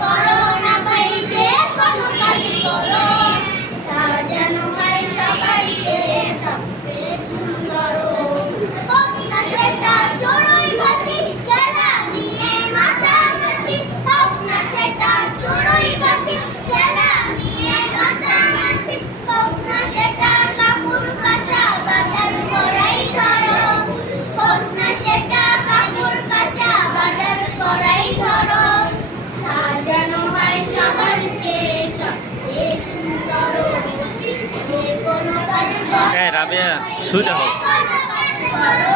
করো। કઈ રાબે શું ચાલો